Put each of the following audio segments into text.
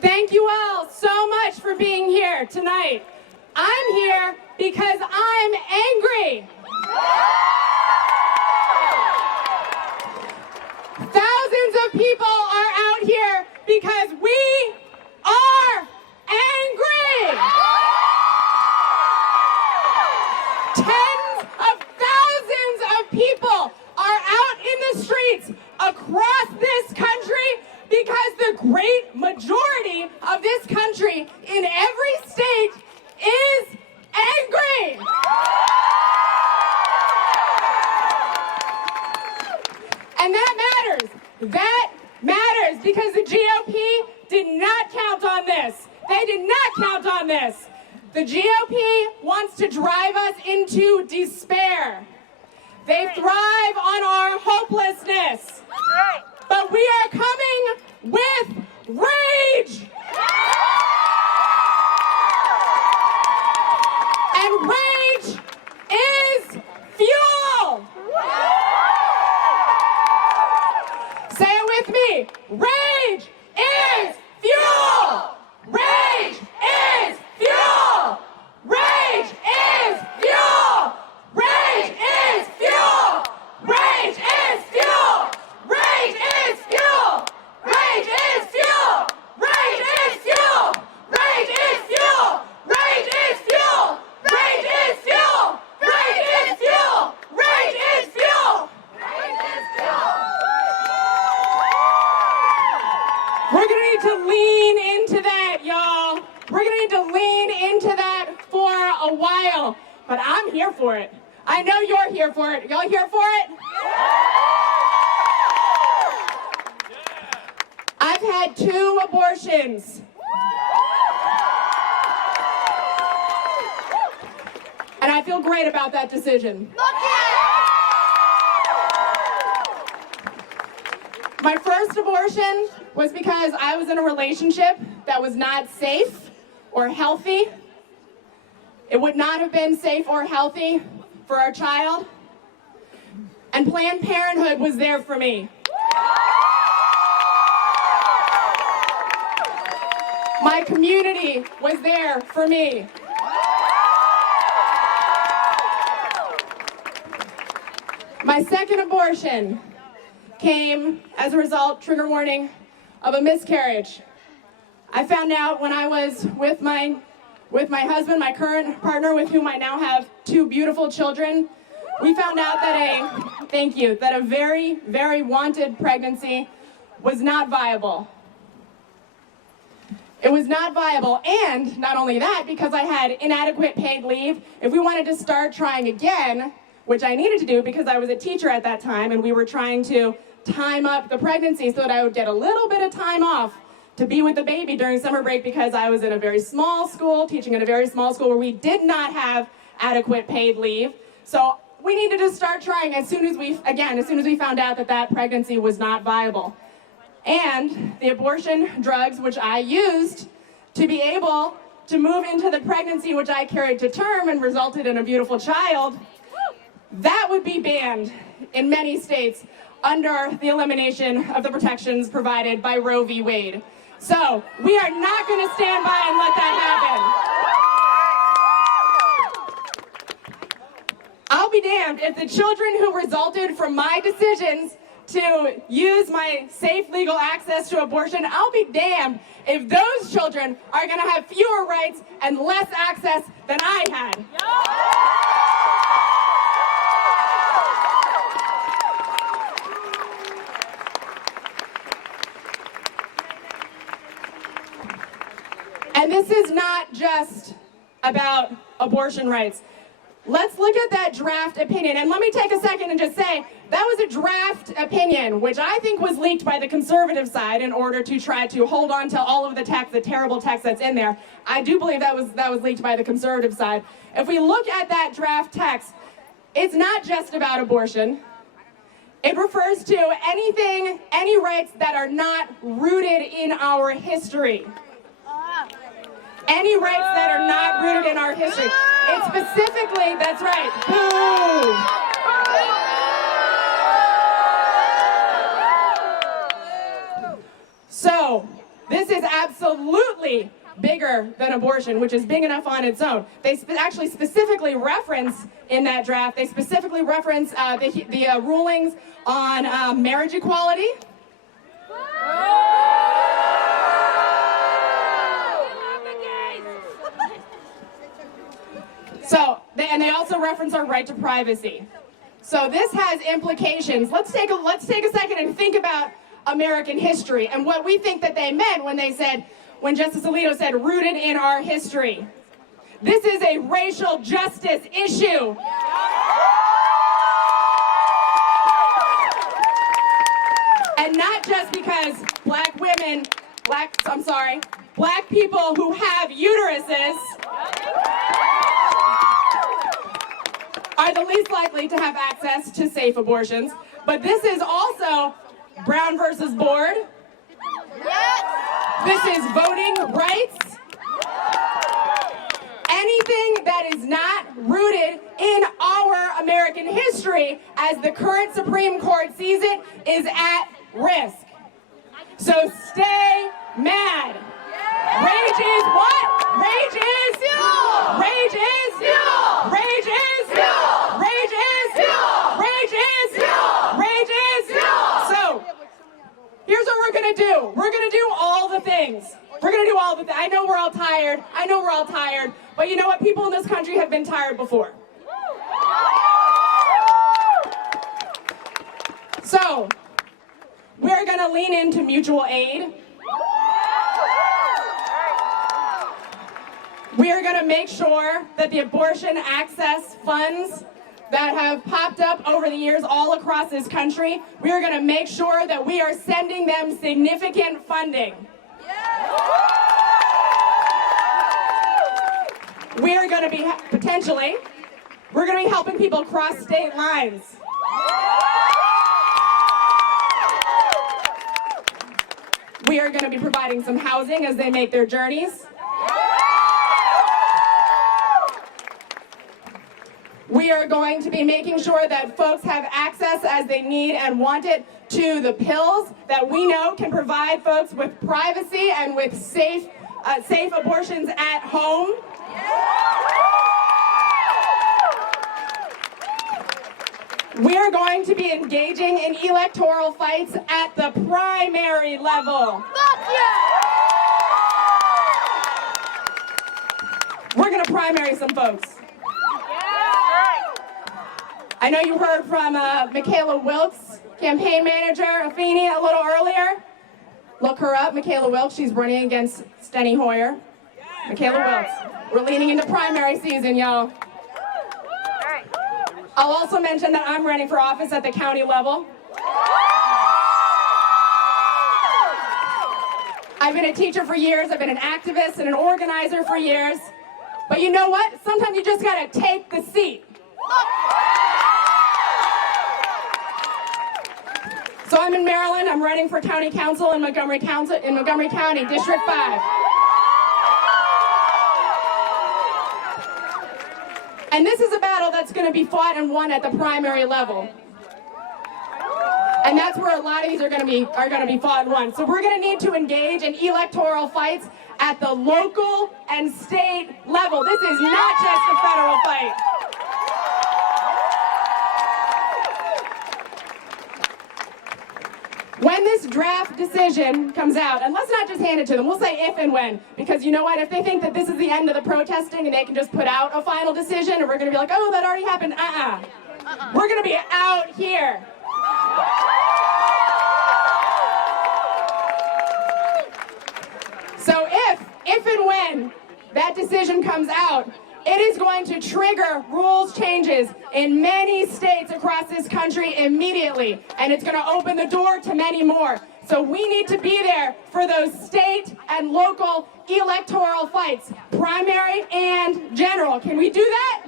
Thank you all so much for being here tonight. I'm here because I'm angry. Thousands of people are out here because we are angry. Tens of thousands of people are out in the streets across this country because the great majority of this country in every state is angry. And that matters. That matters because the GOP did not count on this. They did not count on this. The GOP wants to drive us into despair. They thrive on our hopelessness. But we are coming with rage. And rage is fuel. Say it with me. Rage is fuel. Rage is fuel. Rage is fuel. Rage is fuel. Rage is fuel. Rage is fuel. Rage is fuel. Rage is fuel. Rage is fuel. Rage is fuel. Rage is fuel. Rage is fuel. Rage is fuel. Rage is fuel. We're going to need to lean into that, y'all. We're going to need to lean into that for a while. But I'm here for it. I know you're here for it. Y'all here for it? I've had 2 abortions. And I feel great about that decision. My first abortion was because I was in a relationship that was not safe or healthy. It would not have been safe or healthy for our child. And Planned Parenthood was there for me. My community was there for me. My second abortion came as a result, trigger warning, of a miscarriage. I found out when I was with my husband, my current partner, with whom I now have 2 beautiful children. We found out that a very, very wanted pregnancy was not viable. It was not viable, and not only that, because I had inadequate paid leave, if we wanted to start trying again, which I needed to do because I was a teacher at that time, and we were trying to time up the pregnancy so that I would get a little bit of time off to be with the baby during summer break, because I was in a very small school, teaching in a very small school where we did not have adequate paid leave. So we needed to start trying as soon as we found out that pregnancy was not viable. And the abortion drugs, which I used to be able to move into the pregnancy which I carried to term and resulted in a beautiful child, that would be banned in many states under the elimination of the protections provided by Roe v. Wade. So we are not going to stand by and let that happen. I'll be damned if the children who resulted from my decisions to use my safe legal access to abortion, I'll be damned if those children are going to have fewer rights and less access than I had. And this is not just about abortion rights. Let's look at that draft opinion. And let me take a second and just say, that was a draft opinion, which I think was leaked by the conservative side in order to try to hold on to all of the text, the terrible text that's in there. I do believe that was leaked by the conservative side. If we look at that draft text, it's not just about abortion. It refers to anything, any rights that are not rooted in our history. Any rights that are not rooted in our history. It specifically, that's right, boo! So, This is absolutely bigger than abortion, which is big enough on its own. They actually specifically reference in that draft, they specifically reference the rulings on marriage equality. So, they also reference our right to privacy. So this has implications. Let's take a second and think about American history and what we think that they meant when Justice Alito said, rooted in our history. This is a racial justice issue. And not just because black people who have uteruses are the least likely to have access to safe abortions, but this is also Brown versus Board. This is voting rights. Anything that is not rooted in our American history, as the current Supreme Court sees it, is at risk. So stay mad. Rage is what? Rage is fuel. Rage is fuel. Rage is fuel. Rage is fuel. Rage is fuel. Rage is fuel. So here's what we're gonna do. We're gonna do all the things. We're gonna do all the things. I know we're all tired. But you know what? People in this country have been tired before. So we're gonna lean into mutual aid. We are going to make sure that the abortion access funds that have popped up over the years all across this country, we are going to make sure that we are sending them significant funding. We are going to be, we're going to be helping people cross state lines. We are going to be providing some housing as they make their journeys. We are going to be making sure that folks have access as they need and want it to the pills that we know can provide folks with privacy and with safe abortions at home. We are going to be engaging in electoral fights at the primary level. We're going to primary some folks. I know you heard from Michaela Wilkes, campaign manager, Afeni, a little earlier. Look her up, Michaela Wilkes. She's running against Steny Hoyer. Michaela Wilkes. We're leaning into primary season, y'all. I'll also mention that I'm running for office at the county level. I've been a teacher for years. I've been an activist and an organizer for years. But you know what? Sometimes you just gotta take the seat. So I'm in Maryland. I'm running for county council in Montgomery County, District 5. And this is a battle that's going to be fought and won at the primary level. And that's where a lot of these are going to be fought and won. So we're going to need to engage in electoral fights at the local and state level. This is not just a federal fight. When this draft decision comes out, and let's not just hand it to them, we'll say if and when, because you know what, if they think that this is the end of the protesting and they can just put out a final decision and we're going to be like, oh, that already happened, We're going to be out here. So if and when that decision comes out, it is going to trigger rules changes in many states across this country immediately, and it's going to open the door to many more. So we need to be there for those state and local electoral fights, primary and general. Can we do that?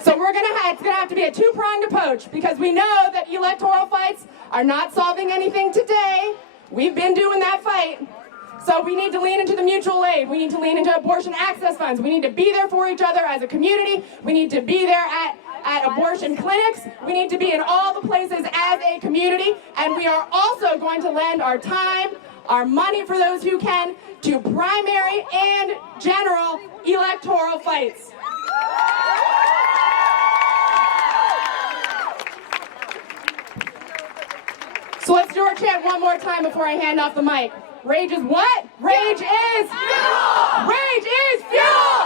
So it's going to have to be a two-pronged approach, because we know that electoral fights are not solving anything today. We've been doing that fight. So we need to lean into the mutual aid. We need to lean into abortion access funds. We need to be there for each other as a community. We need to be there at abortion clinics. We need to be in all the places as a community, and we are also going to lend our time, our money for those who can, to primary and general electoral fights. So let's do our chant one more time before I hand off the mic. Rage is what? Rage is fuel! Rage is fuel!